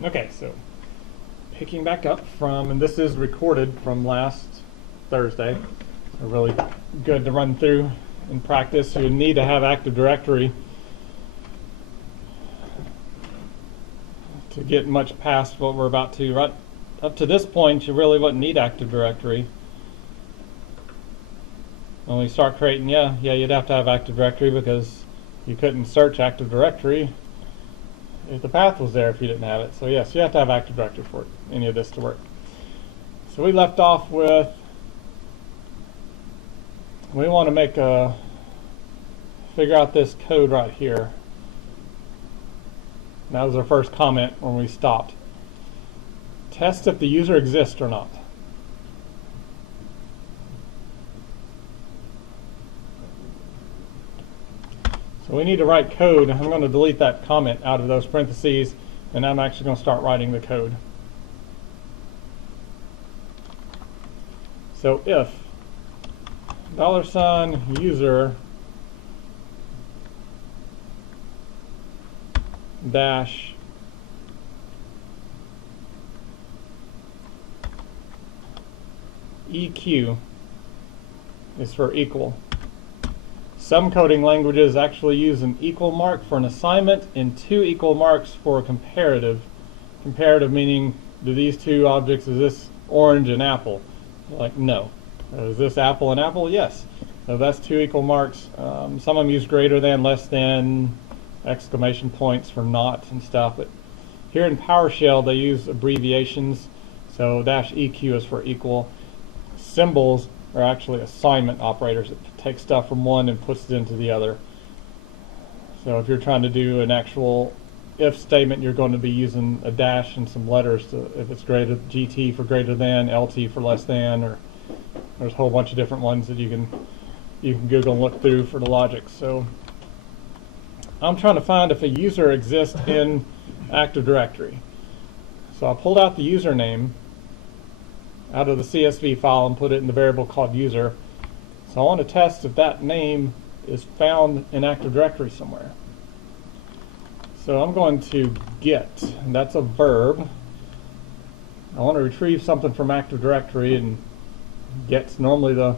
Okay, so picking back up from, and this is recorded from last Thursday, so really good to run through in practice. You need to have Active Directory to get much past what we're about to. Right up to this point, you really wouldn't need Active Directory. When we start creating, you'd have to have Active Directory because you couldn't search Active Directory if the path was there if you didn't have it. So yes, you have to have Active Directory for any of this to work. So we left off with, we want to figure out this code right here. That was our first comment when we stopped. Test if the user exists or not. So we need to write code. I'm going to delete that comment out of those parentheses, and I'm actually going to start writing the code. So if $user dash EQ is for equal. Some coding languages actually use an equal mark for an assignment and two equal marks for a comparative. Comparative meaning, do these two objects, is this orange and apple? Like, no. Is this apple and apple? Yes. So that's two equal marks. Some of them use greater than, less than, exclamation points for not and stuff. But here in PowerShell, they use abbreviations. So -EQ is for equal. Symbols are actually assignment operators that take stuff from one and puts it into the other. So if you're trying to do an actual if statement, you're going to be using a dash and some letters to, if it's greater, GT for greater than, LT for less than, or there's a whole bunch of different ones that you can Google and look through for the logic. So I'm trying to find if a user exists in Active Directory. So I pulled out the username out of the CSV file and put it in the variable called user. So I want to test if that name is found in Active Directory somewhere. So I'm going to get, and that's a verb. I want to retrieve something from Active Directory, and get's normally the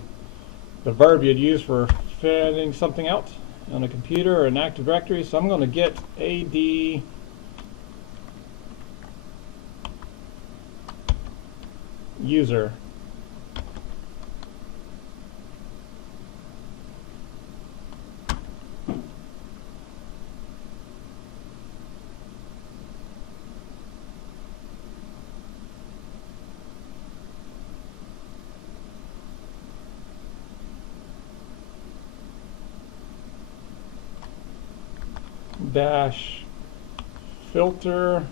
verb you'd use for finding something out on a computer or an Active Directory. So I'm going to get ADUser. Dash filter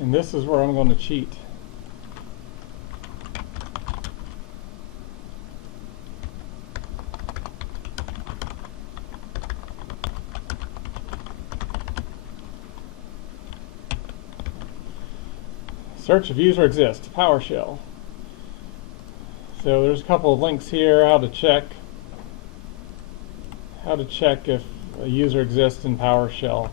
and this is where I'm going to cheat. Search if user exists, PowerShell. So there's a couple of links here how to check if a user exists in PowerShell.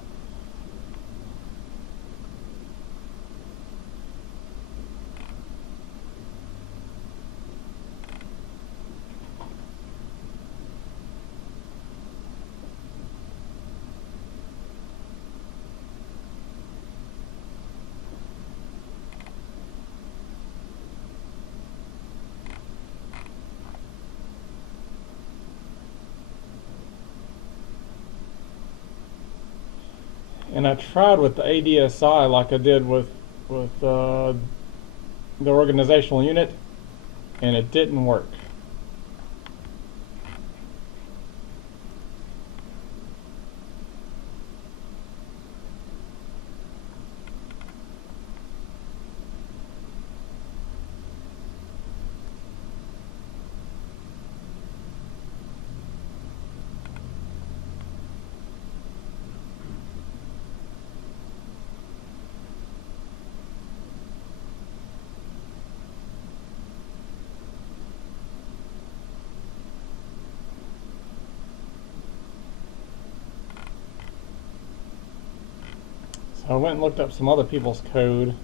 And I tried with the ADSI like I did with the organizational unit, and it didn't work. So I went and looked up some other people's code.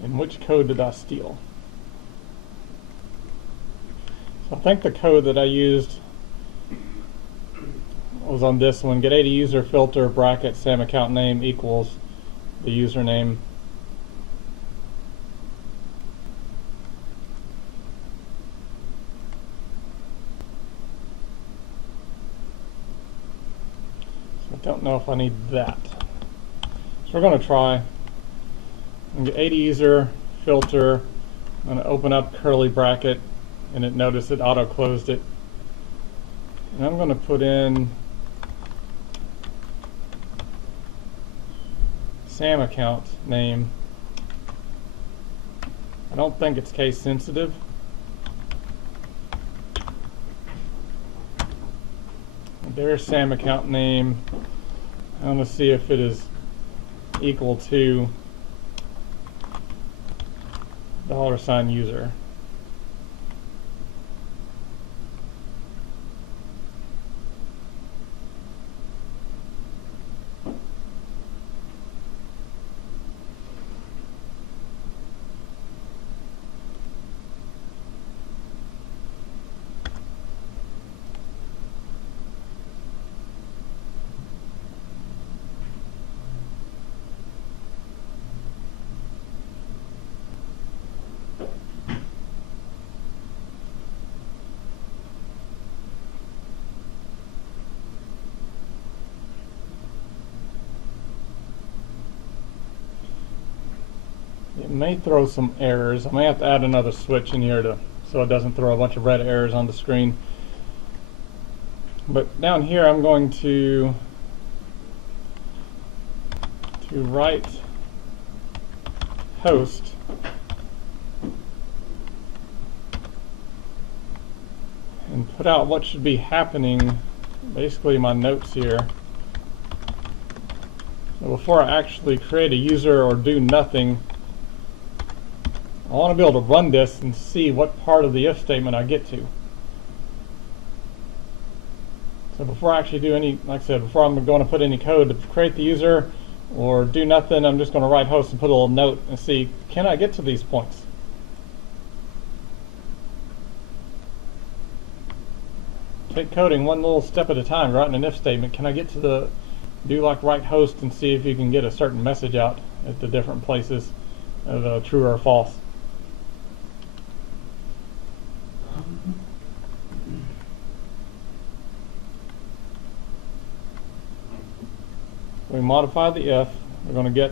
And which code did I steal? So I think the code that I used was on this one. Get ADUser filter bracket SAM account name equals the username. So I don't know if I need that. So we're going to try. I'm going to get ADUser filter. I'm going to open up curly bracket, and notice it auto closed it. And I'm going to put in SAM account name. I don't think it's case sensitive. There's SAM account name. I'm going to see if it is equal to $user. It may throw some errors. I may have to add another switch in here so it doesn't throw a bunch of red errors on the screen. But down here I'm going to write host and put out what should be happening, basically my notes here. So before I actually create a user or do nothing, I want to be able to run this and see what part of the if statement I get to. So before I actually do any, like I said, before I'm going to put any code to create the user or do nothing, I'm just going to write host and put a little note and see, can I get to these points? Take coding one little step at a time, writing an if statement. Can I get to do like write host and see if you can get a certain message out at the different places of true or false. We modify the if. We're going to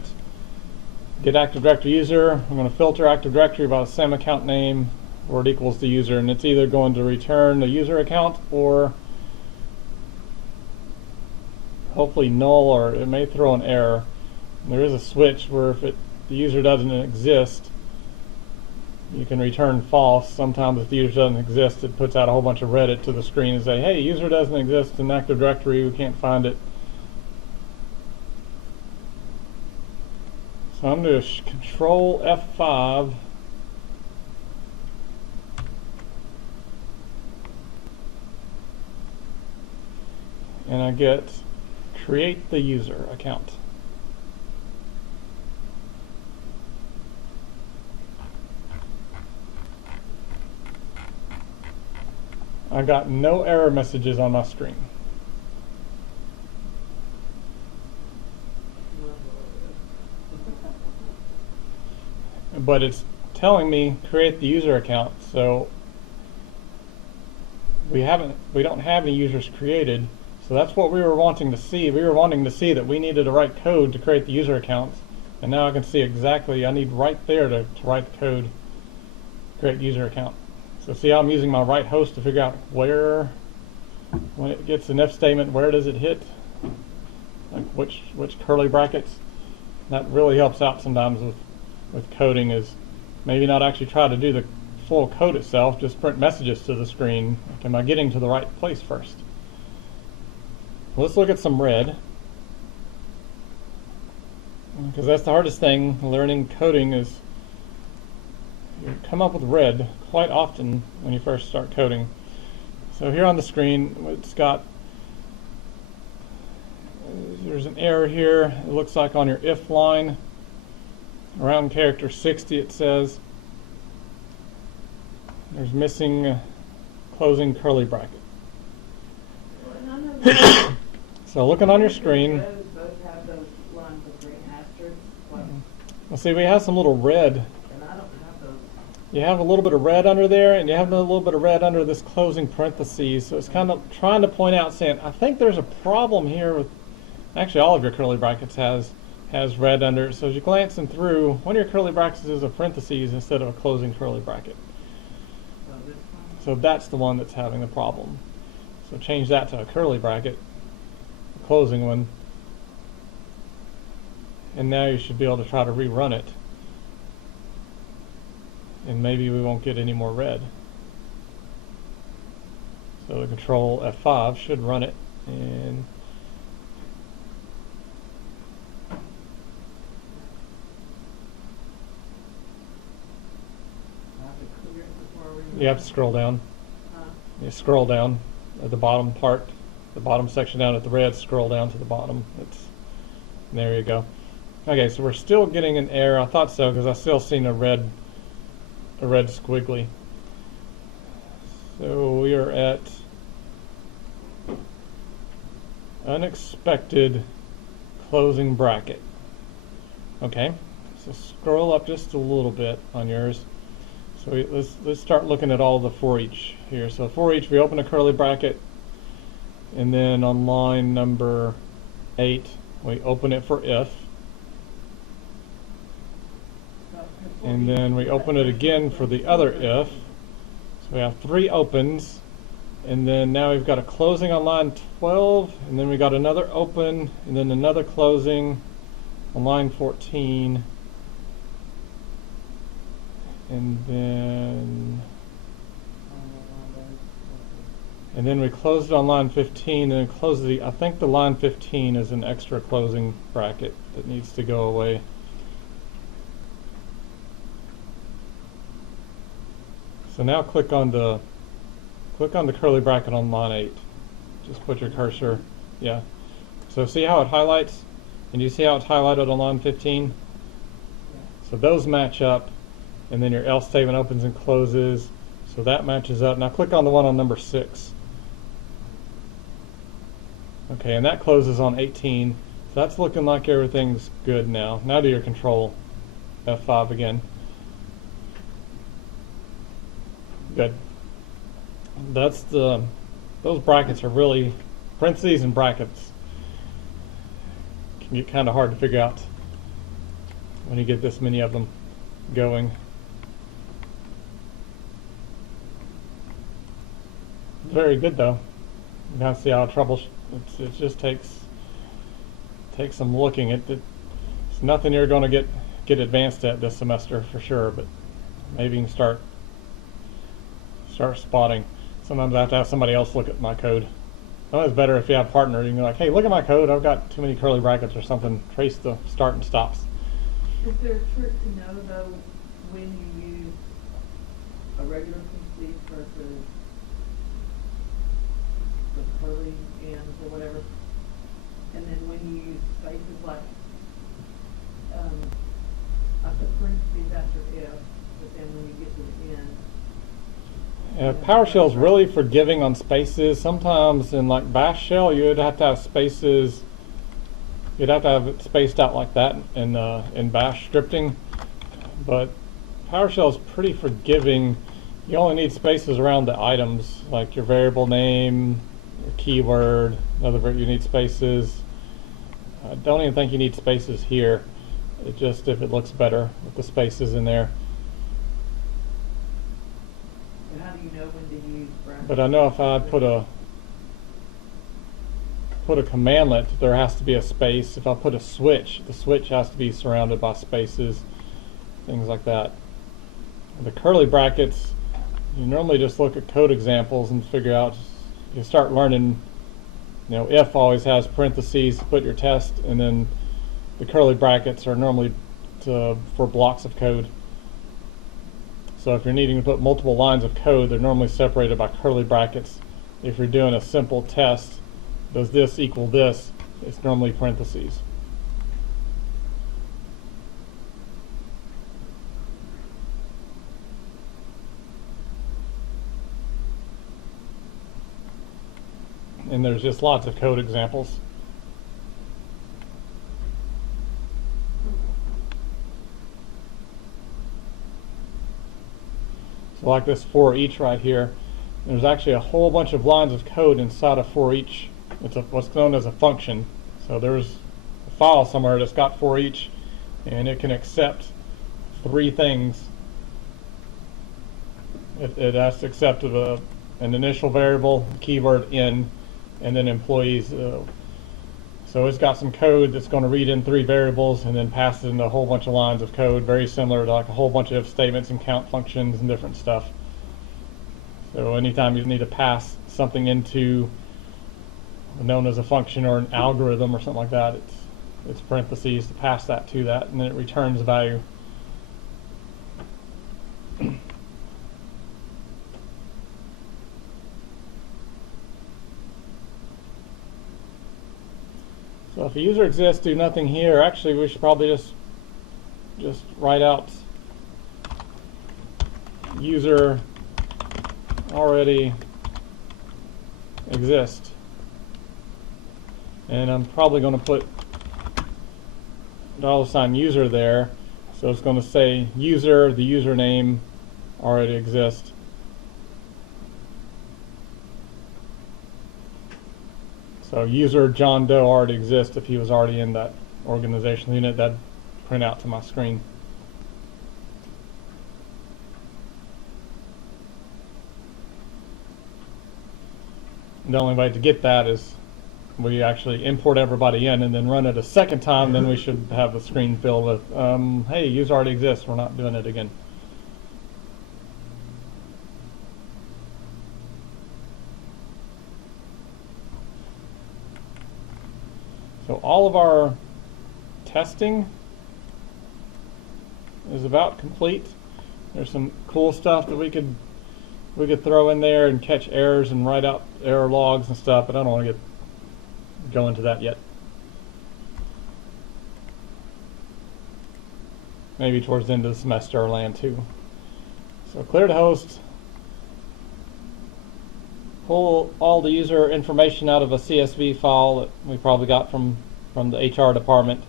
get Active Directory user. We're going to filter Active Directory by the SAM account name where it equals the user, and it's either going to return the user account or hopefully null, or it may throw an error. And there is a switch where if the user doesn't exist, you can return false. Sometimes if the user doesn't exist, it puts out a whole bunch of Reddit to the screen and say, hey, user doesn't exist in Active Directory, we can't find it. So I'm going to control F5 and I get create the user account. I got no error messages on my screen. But it's telling me create the user account, so we don't have any users created. So that's what we were wanting to see. We were wanting to see that we needed to write code to create the user accounts, and now I can see exactly I need right there to write the code create user account. So see how I'm using my right host to figure out where, when it gets an if statement, where does it hit? Like which curly brackets? That really helps out sometimes with coding, is maybe not actually try to do the full code itself, just print messages to the screen. Like, am I getting to the right place first? Well, let's look at some red, because that's the hardest thing learning coding, is you come up with red quite often when you first start coding. So here on the screen, it's got, there's an error here. It looks like on your if line, around character 60 it says, there's missing closing curly bracket. So looking on your screen, well, see, we have some little red. You have a little bit of red under there, and you have a little bit of red under this closing parentheses. So it's kind of trying to point out, saying, I think there's a problem here with, actually all of your curly brackets has red under it. So as you're glancing through, one of your curly brackets is a parentheses instead of a closing curly bracket. So that's the one that's having the problem. So change that to a curly bracket, a closing one. And now you should be able to try to rerun it. And maybe we won't get any more red. So the control F5 should run it, and you have to scroll down. You scroll down at the bottom part, the bottom section down at the red, scroll down to the bottom. There you go. Okay, so we're still getting an error. I thought so, because I still seen a red squiggly. So we are at unexpected closing bracket. Okay, so scroll up just a little bit on yours. So let's start looking at all the for each here. So for each, we open a curly bracket, and then on line number 8, we open it for if. And then we open it again for the other if. So we have 3 opens, and then now we've got a closing on line 12, and then we got another open, and then another closing on line 14, and then we closed it on line 15, and then closed I think the line 15 is an extra closing bracket that needs to go away. So now click on the curly bracket on line 8. Just put your cursor, yeah. So see how it highlights, and you see how it's highlighted on line 15? So those match up, and then your else statement opens and closes, so that matches up. Now click on the one on number 6. Okay, and that closes on 18. So that's looking like everything's good now. Now do your control F5 again. Good. Those brackets are really, parentheses and brackets can get kind of hard to figure out when you get this many of them going. Very good though. You can see how it just takes some looking. It's nothing you're going to get advanced at this semester for sure, but maybe you can start spotting. Sometimes I have to have somebody else look at my code. Sometimes it's better if you have a partner. You can be like, hey, look at my code. I've got too many curly brackets or something. Trace the start and stops. Is there a trick to know, though, when you use a regular complete versus the curly ends or whatever? And then when you use spaces like, I put parentheses after if, but then when you get to the end, PowerShell is really forgiving on spaces. Sometimes in like Bash Shell, you would have to have spaces. You'd have to have it spaced out like that in Bash scripting. But PowerShell is pretty forgiving. You only need spaces around the items, like your variable name, your keyword. You need spaces. I don't even think you need spaces here. It just if it looks better with the spaces in there. you know when to use brackets. But I know if I put a commandlet, there has to be a space. If I put a switch, the switch has to be surrounded by spaces, things like that. The curly brackets, you normally just look at code examples and figure out, you start learning, you know, if always has parentheses to put your test, and then the curly brackets are normally for blocks of code. So if you're needing to put multiple lines of code, they're normally separated by curly brackets. If you're doing a simple test, does this equal this, it's normally parentheses. And there's just lots of code examples. So like this for each right here, there's actually a whole bunch of lines of code inside of for each. It's what's known as a function. So there's a file somewhere that's got for each, and it can accept three things. It has to accept an initial variable, keyword in, and then employees. So it's got some code that's going to read in three variables and then pass it into a whole bunch of lines of code, very similar to like a whole bunch of if statements and count functions and different stuff. So anytime you need to pass something into known as a function or an algorithm or something like that, it's parentheses to pass that to that, and then it returns a value. So if a user exists, do nothing here. Actually, we should probably just write out user already exist. And I'm probably going to put $ user there. So it's going to say user, the username already exists. So user John Doe already exists. If he was already in that organizational unit, that'd print out to my screen. The only way to get that is we actually import everybody in and then run it a second time, then we should have the screen filled with, hey, user already exists, we're not doing it again. So all of our testing is about complete. There's some cool stuff that we could throw in there and catch errors and write out error logs and stuff, but I don't want to go into that yet. Maybe towards the end of the semester I'll land too. So clear the host. Pull all the user information out of a CSV file that we probably got from the HR department.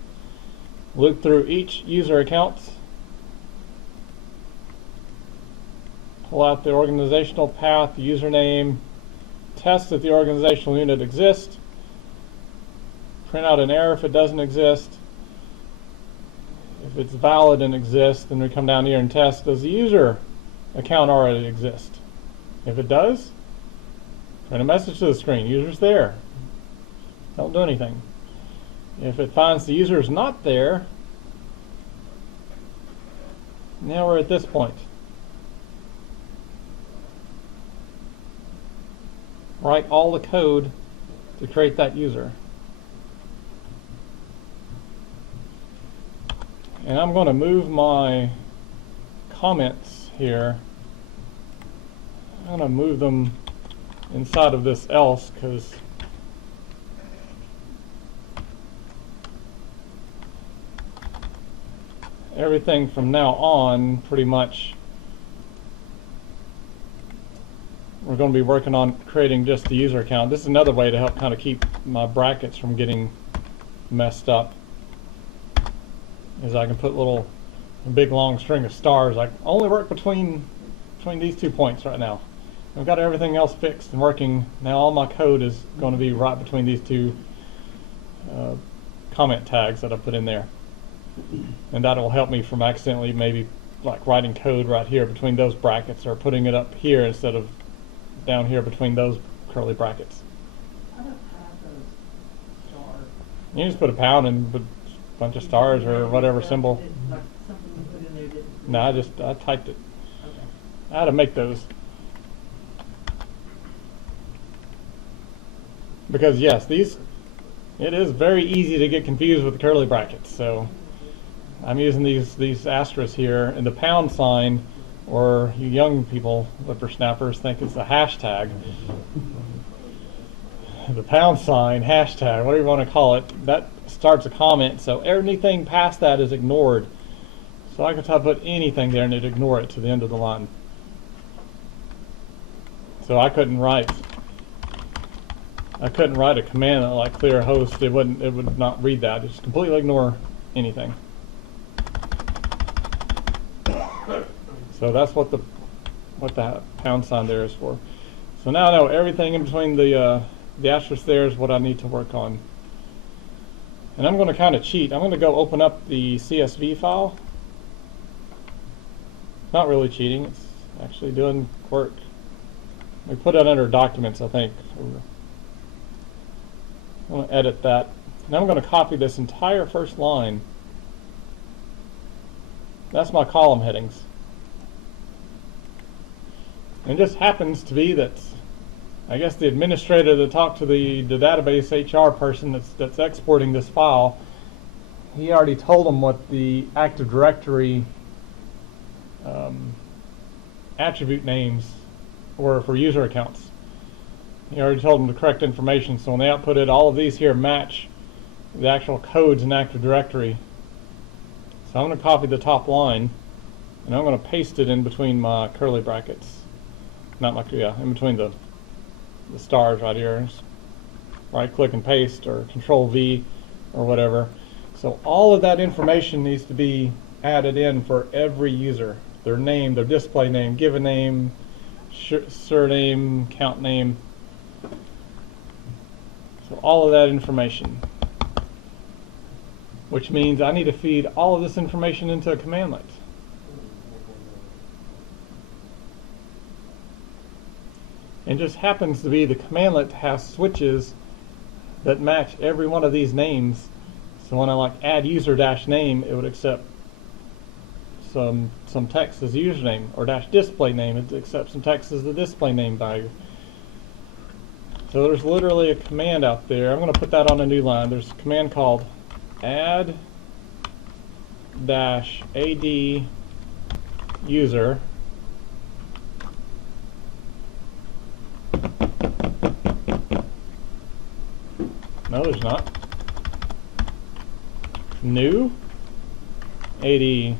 Loop through each user account. Pull out the organizational path, the username, test that the organizational unit exists, print out an error if it doesn't exist. If it's valid and exists, then we come down here and test, does the user account already exist? If it does, print a message to the screen, user's there. Don't do anything. If it finds the user is not there, now we're at this point. Write all the code to create that user. And I'm going to move my comments here. I'm going to move them inside of this else, because everything from now on pretty much we're going to be working on creating just the user account. This is another way to help kind of keep my brackets from getting messed up, is I can put a big long string of stars. I only work between these 2 points right now. I've got everything else fixed and working. Now all my code is going to be right between these two comment tags that I put in there. And that will help me from accidentally maybe like writing code right here between those brackets, or putting it up here instead of down here between those curly brackets. How to have those stars? You just put a pound and put a bunch of stars or whatever symbol. Like something you put in there didn't. No, I typed it. Okay. I had to make those. Because yes, it is very easy to get confused with the curly brackets. So I'm using these asterisks here, and the pound sign, or you young people, whippersnappers, think it's a hashtag. The pound sign, hashtag, whatever you want to call it, that starts a comment, so anything past that is ignored. So I could put anything there and it'd ignore it to the end of the line. So I couldn't write a command like clear host. It would not read that. It just completely ignore anything. So that's what the pound sign there is for. So now I know everything in between the asterisk there is what I need to work on. And I'm going to kind of cheat. I'm going to go open up the CSV file. Not really cheating. It's actually doing work. We put it under documents, I think. I'm going to edit that. Now I'm going to copy this entire first line. That's my column headings. And it just happens to be that I guess the administrator that talked to the database HR person that's exporting this file, he already told them what the Active Directory attribute names were for user accounts. He already told them the correct information, so when they output it, all of these here match the actual codes in Active Directory. So I'm going to copy the top line, and I'm going to paste it in between my curly brackets. Not my, yeah, in between the stars right here. Just right click and paste, or Control V, or whatever. So all of that information needs to be added in for every user. Their name, their display name, given name, surname, count name. So all of that information. Which means I need to feed all of this information into a commandlet. It just happens to be the commandlet has switches that match every one of these names. So when I like add user dash name, it would accept some text as a username, or dash display name, it accepts some text as the display name value. So there's literally a command out there. I'm going to put that on a new line. There's a command called add dash ADUser. No, there's not. New ADUser.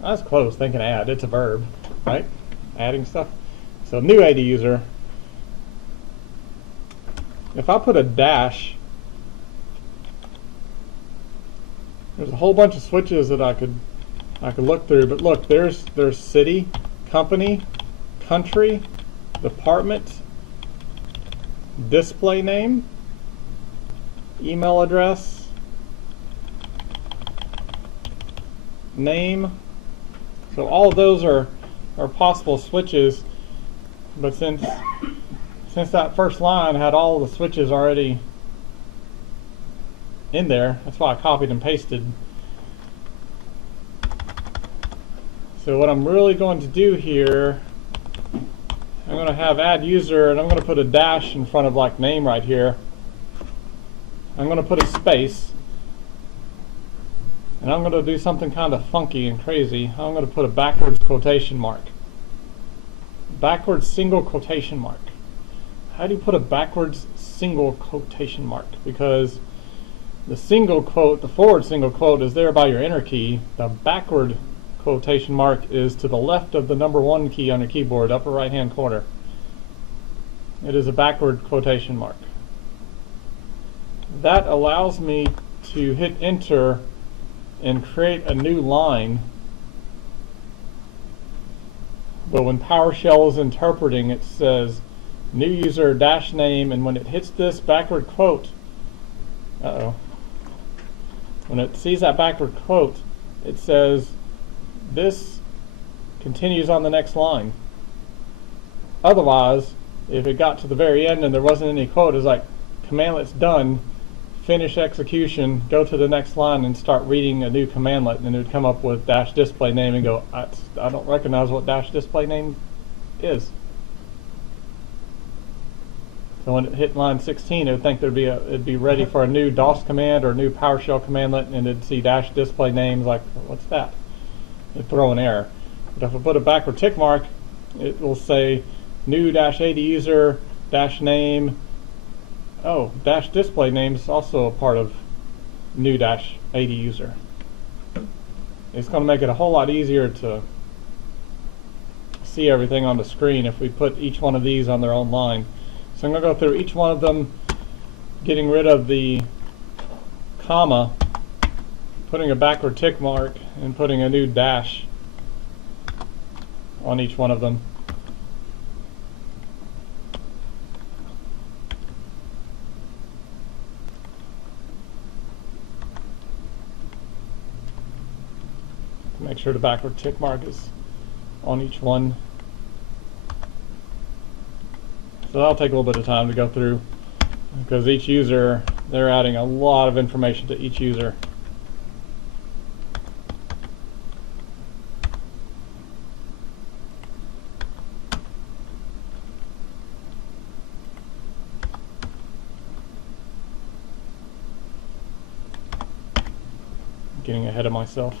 That's close, thinking add. It's a verb, right? Adding stuff. So new ADUser. If I put a dash, there's a whole bunch of switches that I could look through. But look, there's city, company, country, department, display name, email address, name. So all of those are possible switches, but since that first line had all the switches already in there, that's why I copied and pasted. So what I'm really going to do here, I'm going to have add user, and I'm going to put a dash in front of like name right here. I'm going to put a space, and I'm going to do something kind of funky and crazy. I'm going to put a backwards quotation mark. Backwards single quotation mark. How do you put a backwards single quotation mark? Because the single quote, the forward single quote is there by your enter key. The backward quotation mark is to the left of the number 1 key on your keyboard, upper right hand corner. It is a backward quotation mark. That allows me to hit enter and create a new line. But when PowerShell is interpreting, it says new user dash name, and when it hits this backward quote, When it sees that backward quote, it says this continues on the next line. Otherwise, if it got to the very end and there wasn't any quote, it's like commandlet's done, finish execution, go to the next line and start reading a new commandlet, and it would come up with dash display name and go, I don't recognize what dash display name is. So when it hit line 16, it would think it'd be ready for a new DOS command or a new PowerShell commandlet, and it'd see dash display names like, what's that? It'd throw an error. But if I put a backward tick mark, it will say new dash ADUser dash name. Oh, dash display name is also a part of new dash ADUser. It's going to make it a whole lot easier to see everything on the screen if we put each one of these on their own line. So I'm going to go through each one of them, getting rid of the comma, putting a backward tick mark, and putting a new dash on each one of them. Make sure the backward tick mark is on each one. So that'll take a little bit of time to go through, because each user, they're adding a lot of information to each user. Getting ahead of myself.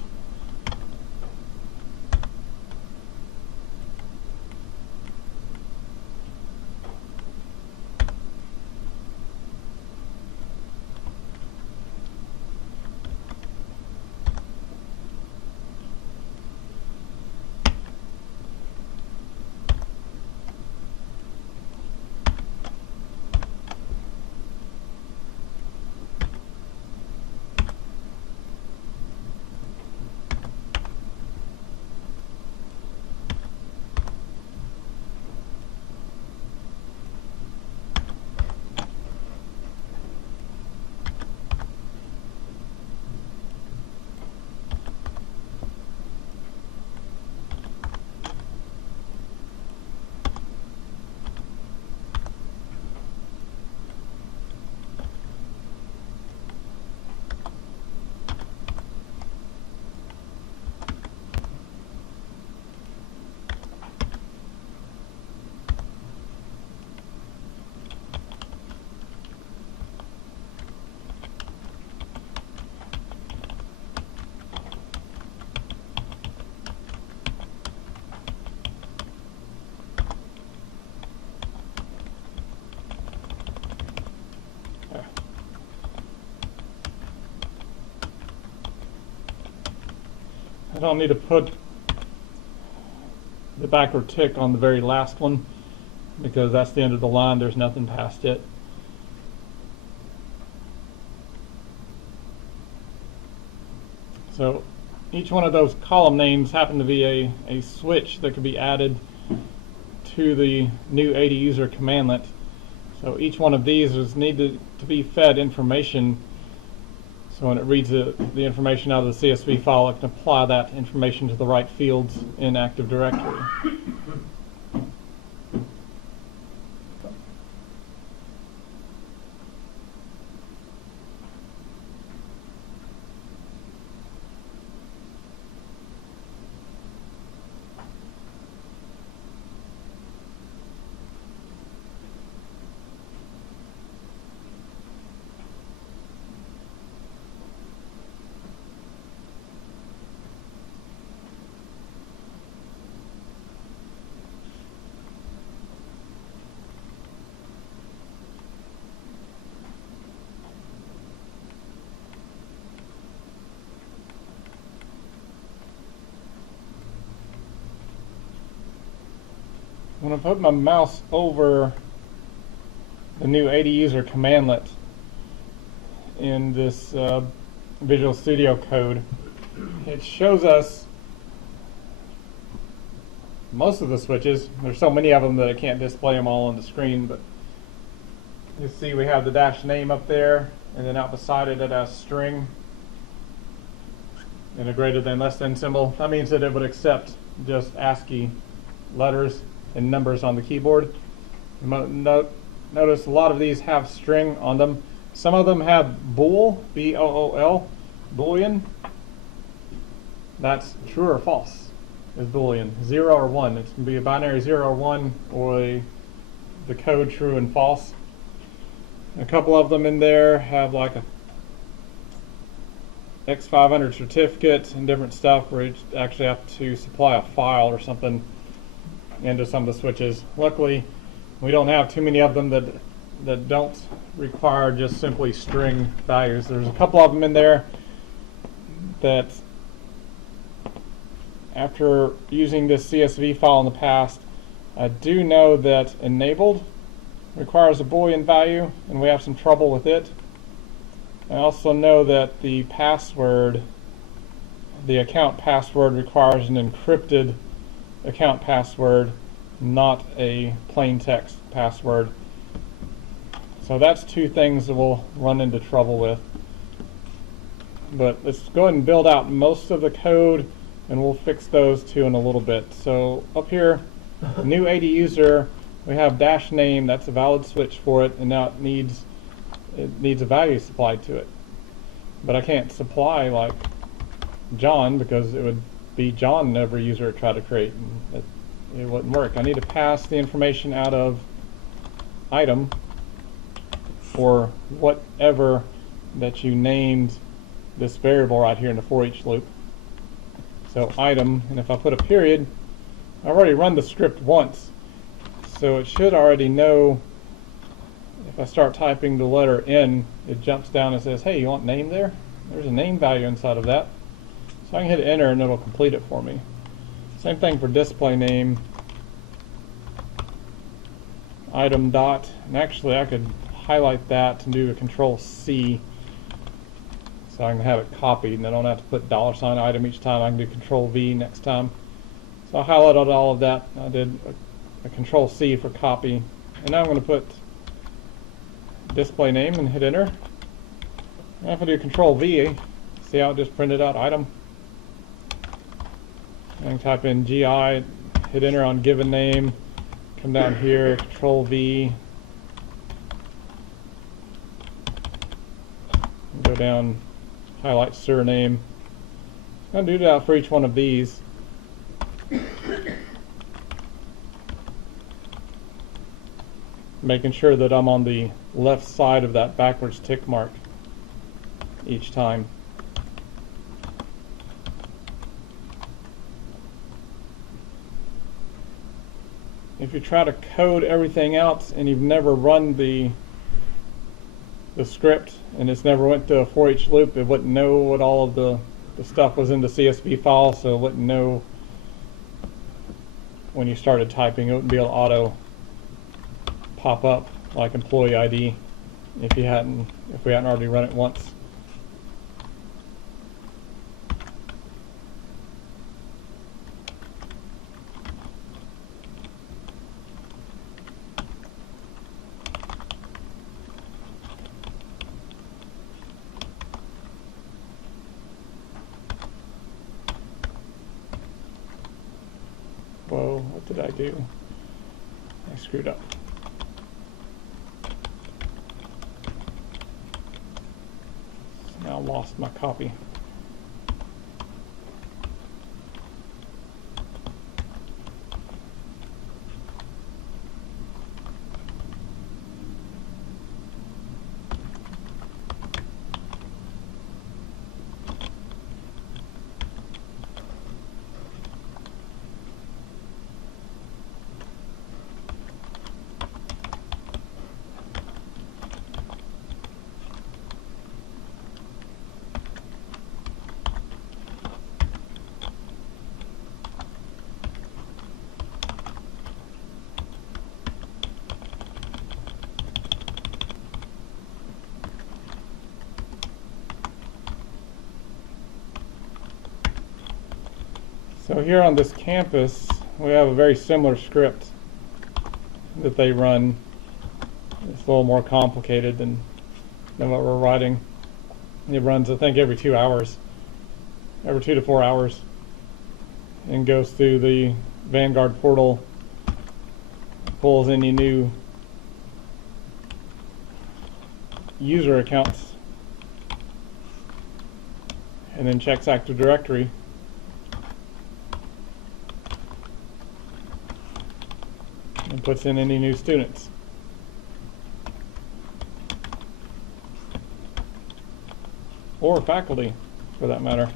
I don't need to put the backward tick on the very last one, because that's the end of the line. There's nothing past it. So each one of those column names happen to be a switch that could be added to the new ADUser commandlet. So each one of these is needed to be fed information. So when it reads the information out of the CSV file, it can apply that information to the right fields in Active Directory. When I put my mouse over the new ADUser commandlet in this Visual Studio Code, it shows us most of the switches. There's so many of them that I can't display them all on the screen, but you see we have the dash name up there, and then out beside it it has string. and a greater than less than symbol. That means that it would accept just ASCII letters and numbers on the keyboard. Notice a lot of these have string on them. Some of them have bool, B-O-O-L, Boolean. That's true or false is Boolean, 0 or 1. It can be a binary 0 or 1 or the code true and false. A couple of them in there have like a X500 certificate and different stuff where you actually have to supply a file or something into some of the switches. Luckily, we don't have too many of them that don't require just simply string values. There's a couple of them in there that, after using this CSV file in the past, I do know that enabled requires a Boolean value, and we have some trouble with it. I also know that the password, the account password, requires an encrypted account password, not a plain text password. So that's two things that we'll run into trouble with. But let's go ahead and build out most of the code, and we'll fix those too in a little bit. So up here, new ADUser, we have dash name. That's a valid switch for it, and now it needs a value supplied to it. But I can't supply like John, because it would be John in every user it tried to create, and it wouldn't work. I need to pass the information out of item or whatever that you named this variable right here in the for each loop. So item, and if I put a period, I've already run the script once, so it should already know. If I start typing the letter N, it jumps down and says, hey, you want name there? There's a name value inside of that. So I can hit enter and it'll complete it for me. Same thing for display name. Item dot, and actually I could highlight that and do a control C so I can have it copied, and I don't have to put $ item each time. I can do control V next time. So I highlighted all of that. I did a control C for copy, and now I'm going to put display name and hit enter. And if I do control V, see how it just printed out item? I can type in GI, hit enter on given name, come down here, control V, go down, highlight surname. I'm going to do that for each one of these. Making sure that I'm on the left side of that backwards tick mark each time. If you try to code everything else and you've never run the script and it's never went to a for each loop, it wouldn't know what all of the stuff was in the CSV file, so it wouldn't know when you started typing. It wouldn't be able to auto pop up like employee ID if we hadn't already run it once. Whoa, what did I do? I screwed up. Now lost my copy. So here on this campus, we have a very similar script that they run. It's a little more complicated than what we're writing. It runs, I think, every 2 hours. every 2 to 4 hours and goes through the Vanguard portal, pulls any new user accounts, and then checks Active Directory and puts in any new students. Or faculty, for that matter.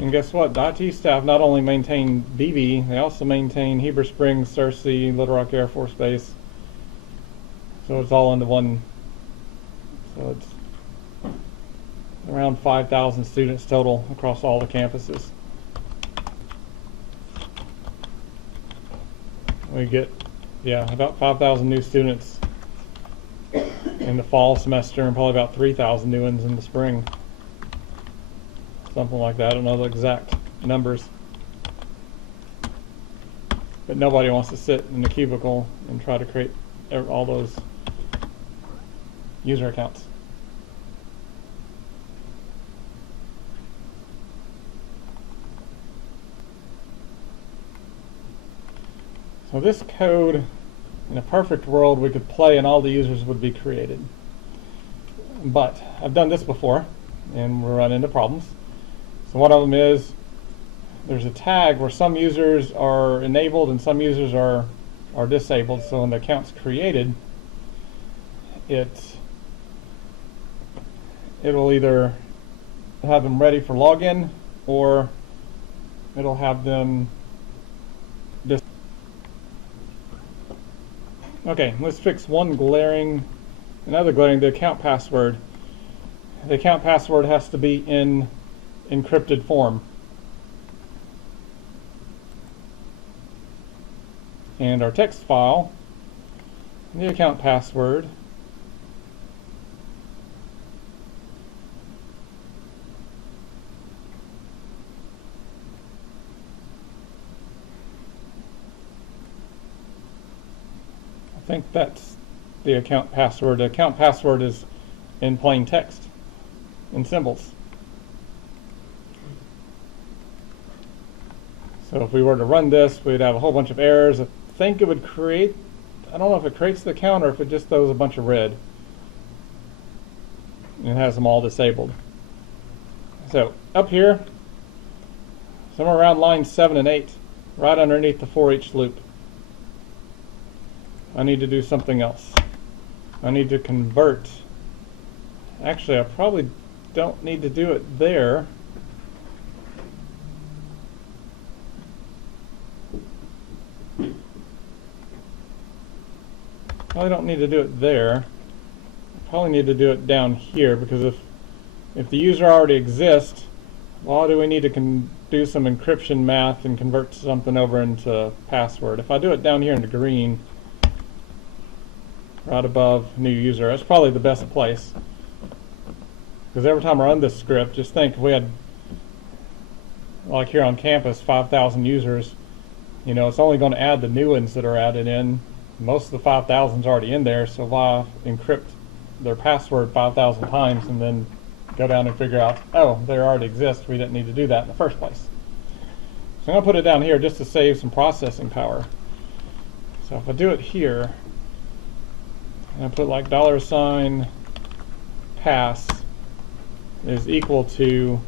And guess what? The IT staff not only maintain BB, they also maintain Heber Springs, Searcy, Little Rock Air Force Base. So it's all into one. So it's around 5,000 students total across all the campuses. We get, about 5,000 new students in the fall semester and probably about 3,000 new ones in the spring. Something like that. I don't know the exact numbers. But nobody wants to sit in the cubicle and try to create all those user accounts. So this code, in a perfect world, we could play and all the users would be created. But I've done this before and we run into problems. So one of them is there's a tag where some users are enabled and some users are disabled. So when the account's created, it'll either have them ready for login or it'll have them Okay, let's fix another glaring, the account password. The account password has to be in encrypted form. And our text file, the account password, I think that's the account password. The account password is in plain text, in symbols. So if we were to run this, we'd have a whole bunch of errors. I think it would create, I don't know if it creates the account or if it just throws a bunch of red. And it has them all disabled. So up here, somewhere around line 7 and 8, right underneath the for each loop, I need to do something else. I need to convert. Actually, I probably don't need to do it there. Probably don't need to do it there. I probably need to do it down here, because if the user already exists, why do we need to do some encryption math and convert something over into password? If I do it down here in the green, right above new user, that's probably the best place. Because every time I run this script, just think if we had, like here on campus, 5,000 users, it's only going to add the new ones that are added in. Most of the 5,000 is already in there, so why encrypt their password 5,000 times and then go down and figure out, oh, they already exist, we didn't need to do that in the first place. So I'm going to put it down here just to save some processing power. So if I do it here, and I put like $pass is equal to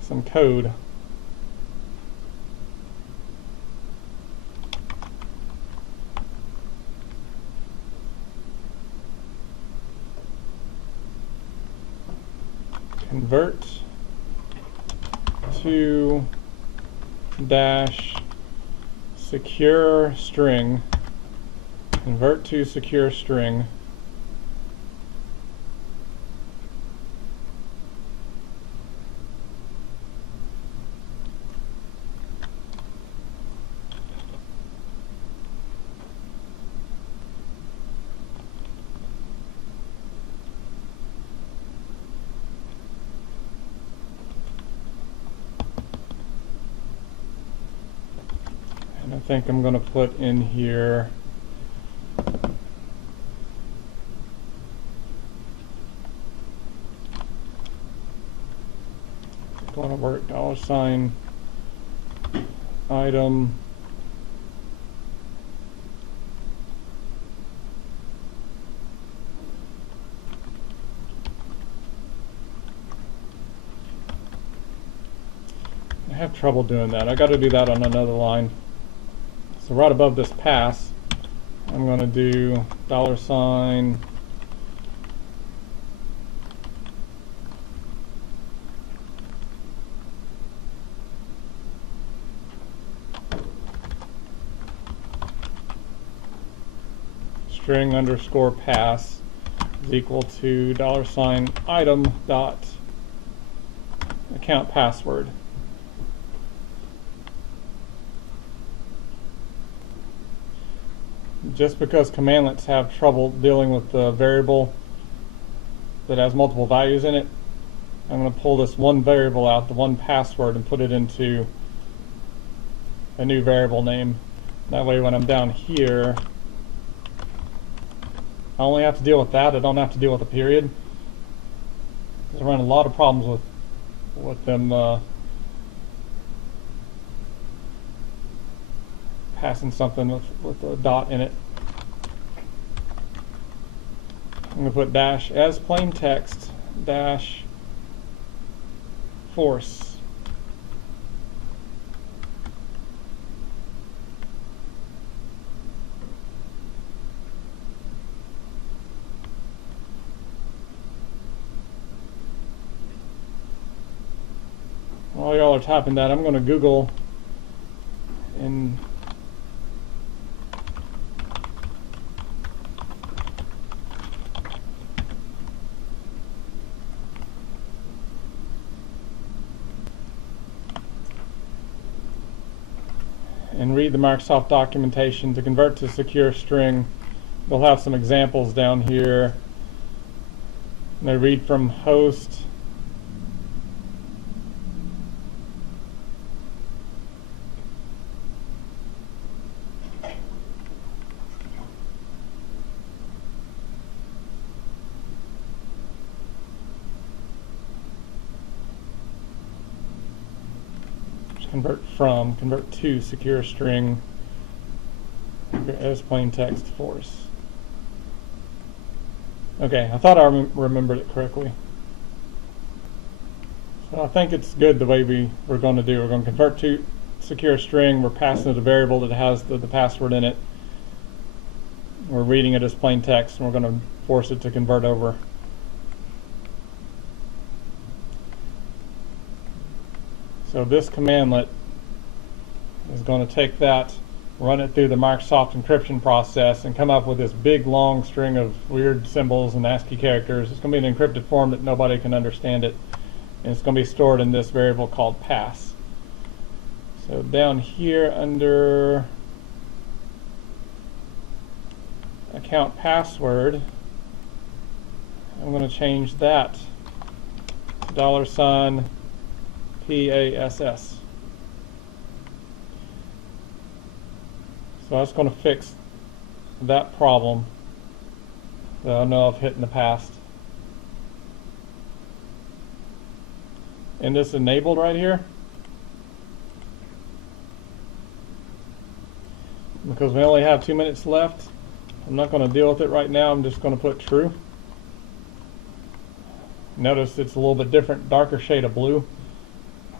some code. Convert to dash secure string. Convert to secure string. think I'm going to put in here going to work $, item, I have trouble doing that. I got to do that on another line. So right above this pass, I'm going to do $, string underscore pass is equal to $ item dot account password. Just because commandlets have trouble dealing with the variable that has multiple values in it, I'm going to pull this one variable out, the one password, and put it into a new variable name. That way when I'm down here, I only have to deal with that. I don't have to deal with a period. I run a lot of problems with them passing something with a dot in it. I'm going to put dash as plain text dash force. While y'all are typing that, I'm going to Google and read the Microsoft documentation to convert to secure string. They'll have some examples down here. And they read from host. Convert to secure string as plain text force. Okay, I thought I remembered it correctly. So I think it's good the way we're going to do. We're going to convert to secure string. We're passing it a variable that has the password in it. We're reading it as plain text, and we're going to force it to convert over. So this commandlet is going to take that, run it through the Microsoft encryption process, and come up with this big long string of weird symbols and ASCII characters. It's going to be an encrypted form that nobody can understand it, and it's going to be stored in this variable called pass. So down here under account password, I'm going to change that to $PASS. So that's going to fix that problem that I know I've hit in the past. And this enabled right here, because we only have 2 minutes left, I'm not going to deal with it right now. I'm just going to put true. Notice it's a little bit different, darker shade of blue.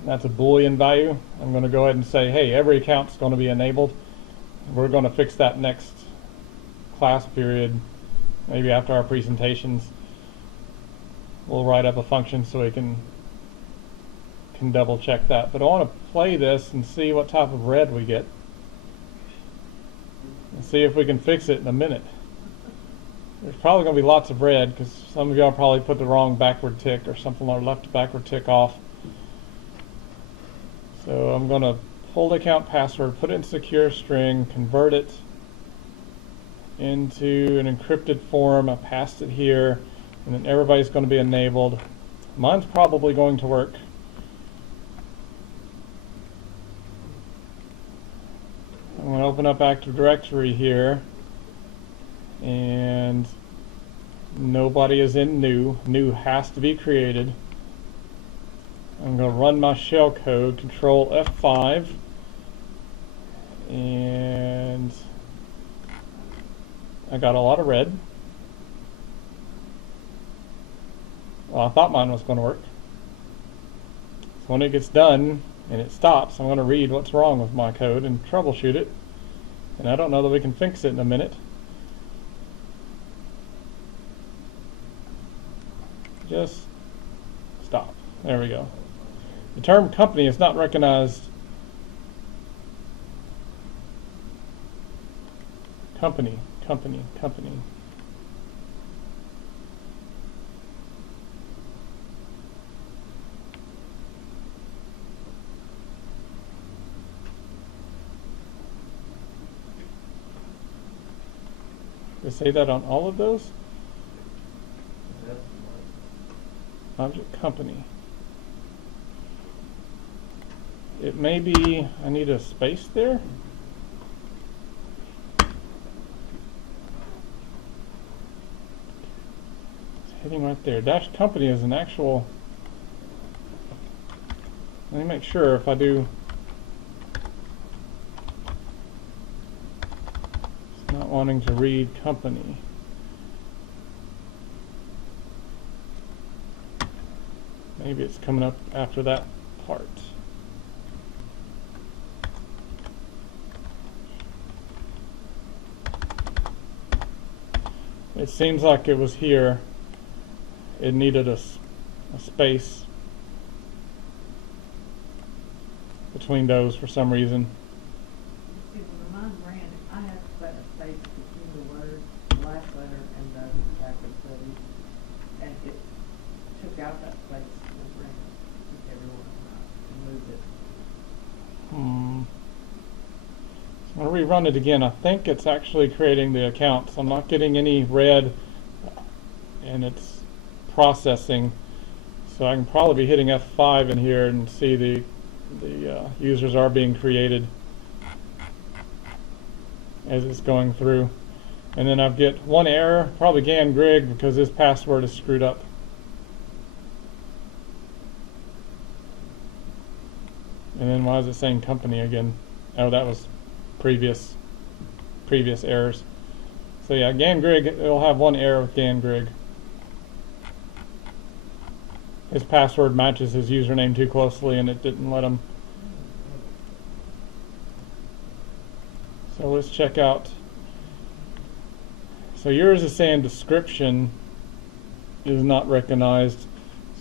That's a Boolean value. I'm going to go ahead and say, hey, every account's going to be enabled. We're going to fix that next class period, maybe after our presentations. We'll write up a function so we can double check that. But I want to play this and see what type of red we get. And see if we can fix it in a minute. There's probably going to be lots of red because some of y'all probably put the wrong backward tick or something, or left backward tick off. So I'm going to pull the account password, put it in secure string, convert it into an encrypted form. I passed it here, and then everybody's going to be enabled. Mine's probably going to work. I'm going to open up Active Directory here, and nobody is in new. New has to be created. I'm going to run my shell code, Control F5, and I got a lot of red. Well, I thought mine was going to work. So when it gets done and it stops, I'm going to read what's wrong with my code and troubleshoot it. And I don't know that we can fix it in a minute. Just stop. There we go. The term company is not recognized. Company. They say that on all of those? Object company. It may be, I need a space there. It's hitting right there. Dash company is an actual, let me make sure if I do. It's not wanting to read company. Maybe it's coming up after that part. It seems like it was here. It needed a space between those for some reason. See, when mine ran, I had to put a space between the word, the last letter, and the backward studies, and it took out that space and ran it, took every one out and moved it. So I'm going to rerun it again. I think it's actually creating the accounts. I'm not getting any red, and it's processing. So I can probably be hitting F5 in here and see the users are being created as it's going through. And then I get one error, probably Gan Grigg, because his password is screwed up. And then why is it saying company again? Oh, that was previous errors. So yeah, Gan Grigg, it'll have one error with Gan Grigg. His password matches his username too closely and it didn't let him. So let's check out. So yours is saying description is not recognized.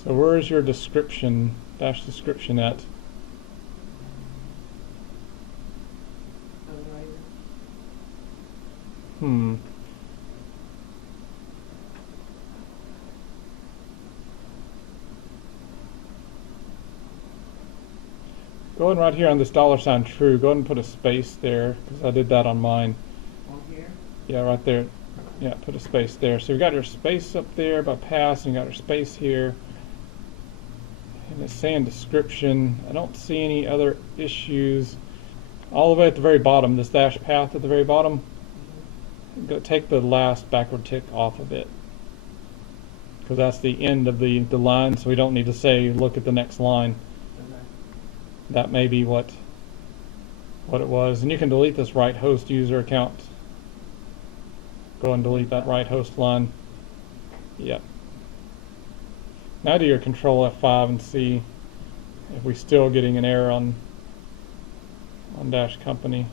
So where is your description, dash description at? Go ahead and right here on this $true, go ahead and put a space there, because I did that on mine. On here? Yeah, right there. Yeah, put a space there. So you got your space up there by pass, and you got your space here. And it's saying description. I don't see any other issues. All the way at the very bottom, this dash path at the very bottom, go take the last backward tick off of it, because that's the end of the line, so we don't need to say look at the next line. That may be what it was. And you can delete this right host user account. Go and delete that right host line. Yep. Now do your Control F5 and see if we're still getting an error on dash company.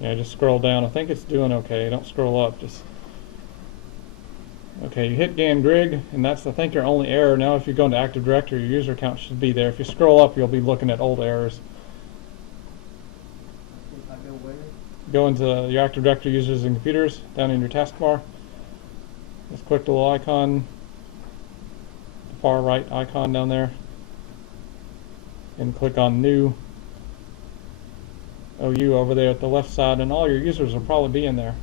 Yeah, just scroll down. I think it's doing okay. Don't scroll up. Just okay. You hit Gan Grigg, and that's I think your only error. Now, if you go into Active Directory, your user account should be there. If you scroll up, you'll be looking at old errors. If I go where? Go into your Active Directory users and computers down in your taskbar. Just click the little icon, the far right icon down there, and click on New OU over there at the left side, and all your users will probably be in there.